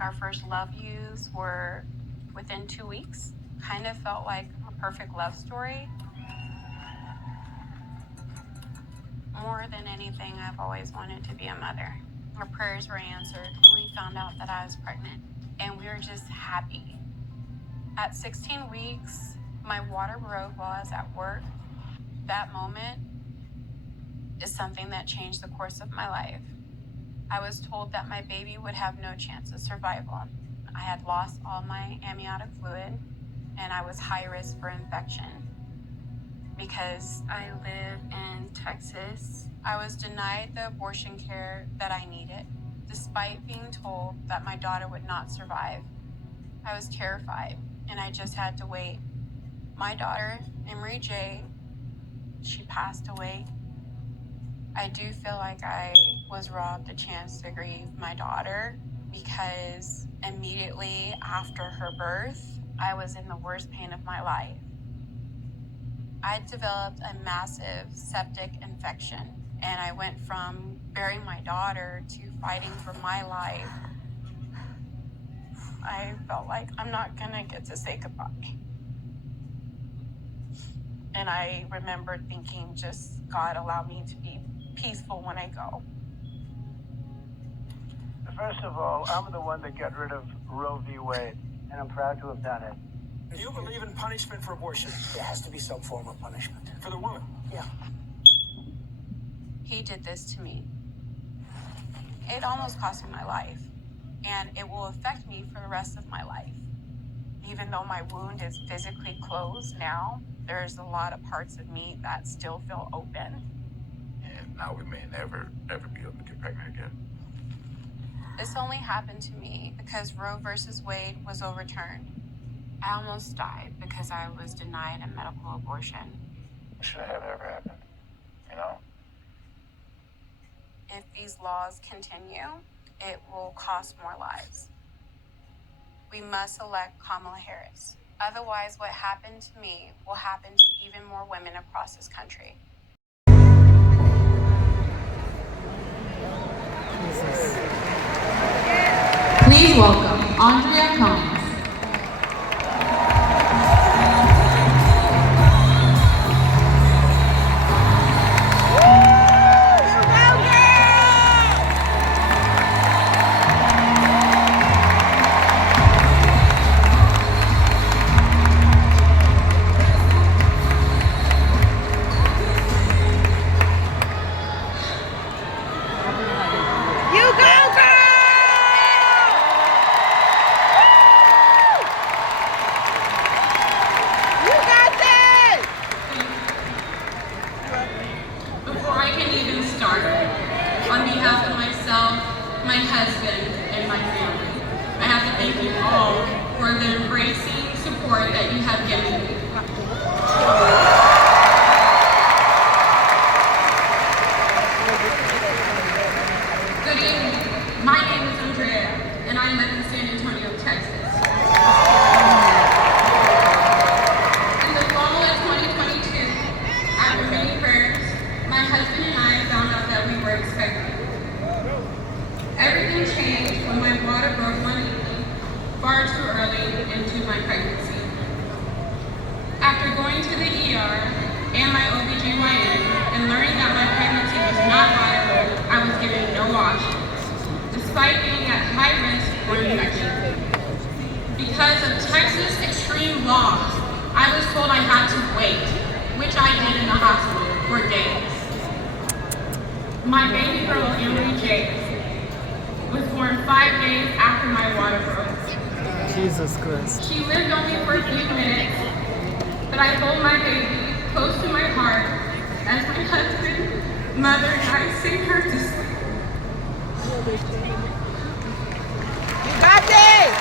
our first love yous were within 2 weeks. Kind of felt like a perfect love story. More than anything, I've always wanted to be a mother. Our prayers were answered when we found out that I was pregnant, and we were just happy. At 16 weeks, my water broke while I was at work. That moment is something that changed the course of my life. I was told that my baby would have no chance of survival. I had lost all my amniotic fluid, and I was high risk for infection. Because I live in Texas, I was denied the abortion care that I needed, despite being told that my daughter would not survive. I was terrified, and I just had to wait. My daughter, Emery J., she passed away. I do feel like I was robbed a chance to grieve my daughter because immediately after her birth, I was in the worst pain of my life. I developed a massive septic infection, and I went from burying my daughter to fighting for my life. I felt like I'm not gonna get to say goodbye. And I remembered thinking, just God, allow me to be peaceful when I go. First of all, I'm the one that got rid of Roe v. Wade, and I'm proud to have done it. Do you believe in punishment for abortion? There has to be some form of punishment. For the woman? Yeah. He did this to me. It almost cost me my life, and it will affect me for the rest of my life. Even though my wound is physically closed now, there's a lot of parts of me that still feel open. And now we may never, ever be able to get pregnant again. This only happened to me because Roe versus Wade was overturned. I almost died because I was denied a medical abortion. Should have ever happened, you know? If these laws continue, it will cost more lives. We must elect Kamala Harris. Otherwise, what happened to me will happen to even more women across this country. Please welcome Ondrea. On behalf of myself, my husband, and my family, I have to thank you all for the embracing support that you have given me. Good evening. My name is Ondrea, and I live in San Antonio, Texas. In the fall of 2022, after many prayers, my husband and I found out that we were expecting. Everything changed when my water broke one evening, far too early into my pregnancy. After going to the ER and my OBGYN and learning that my pregnancy was not viable, I was given no options, despite being at high risk for infection. Because of Texas extreme laws, I was told I had to wait, which I did in the hospital for days. My baby girl, Emery J., was born 5 days after my water broke. Jesus Christ. She lived only for a few minutes, but I hold my baby close to my heart as my husband, mother, and I sing her to sleep. You got this!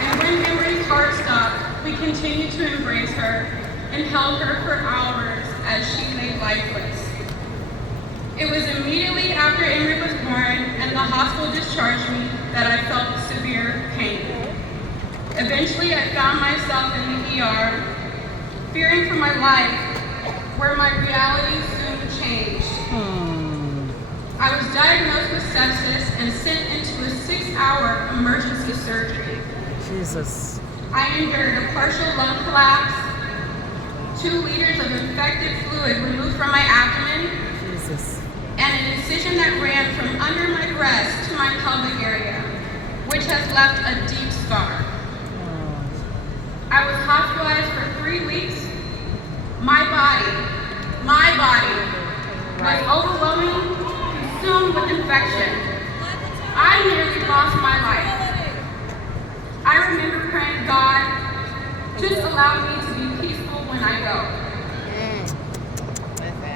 And when Emery's heart stopped, we continued to embrace her and held her for hours as she lay lifeless. It was immediately after Emery was born and the hospital discharged me that I felt severe pain. Eventually, I found myself in the ER, fearing for my life, where my reality soon sepsis and sent into a 6-hour emergency surgery. Jesus. I endured a partial lung collapse, 2 liters of infected fluid removed from my abdomen, Jesus. and an incision that ran from under my breast to my pelvic area, which has left a deep scar. I was hospitalized for 3 weeks. My body was overwhelming, consumed with infection. I nearly lost my life. I remember praying, God, just allow me to be peaceful when I go.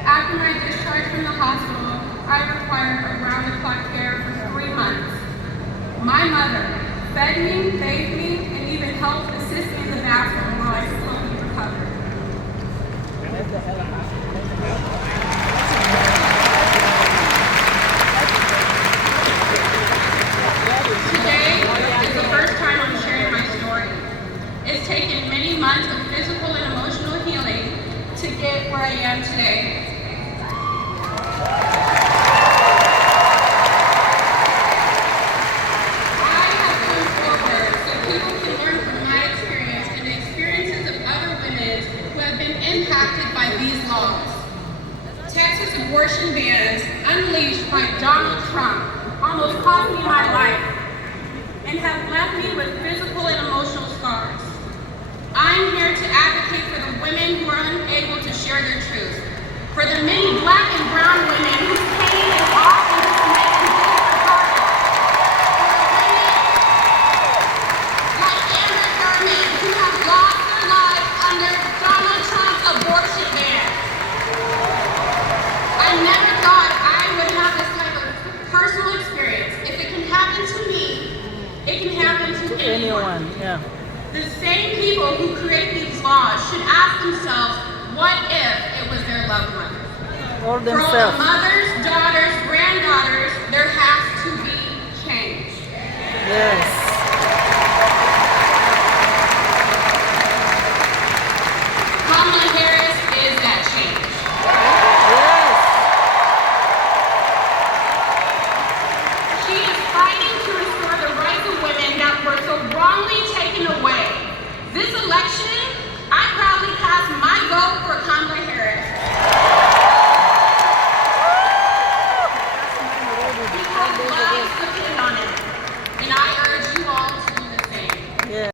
After my discharge from the hospital, I required around-the-clock care for 3 months. My mother fed me, bathed me, and even helped assist me in the bathroom while I slowly recovered. Today is the first time I'm sharing my story. It's taken many months of physical and emotional healing to get where I am today. I have come forward so people can learn from my experience and the experiences of other women who have been impacted by these laws. Texas abortion bans unleashed by Donald Trump almost cost me my life and have left me with physical and emotional scars. I'm here to advocate for the women who are unable to share their truth, for the many Black and brown women whose pain is often dismissed and disregarded, for the women like Amber Thurman who have lost their lives under Donald Trump's abortion ban. I never thought I would have this type of personal experience. If it can happen to me, it can happen to anyone. Yeah. The same people who create these laws should ask themselves, what if it was their loved one? Or For all the themselves. mothers, daughters, granddaughters, there has to be change. Yes. Kamala Harris is that change. Yes. She is fighting to restore the rights of women that were so wrongly taken away. This election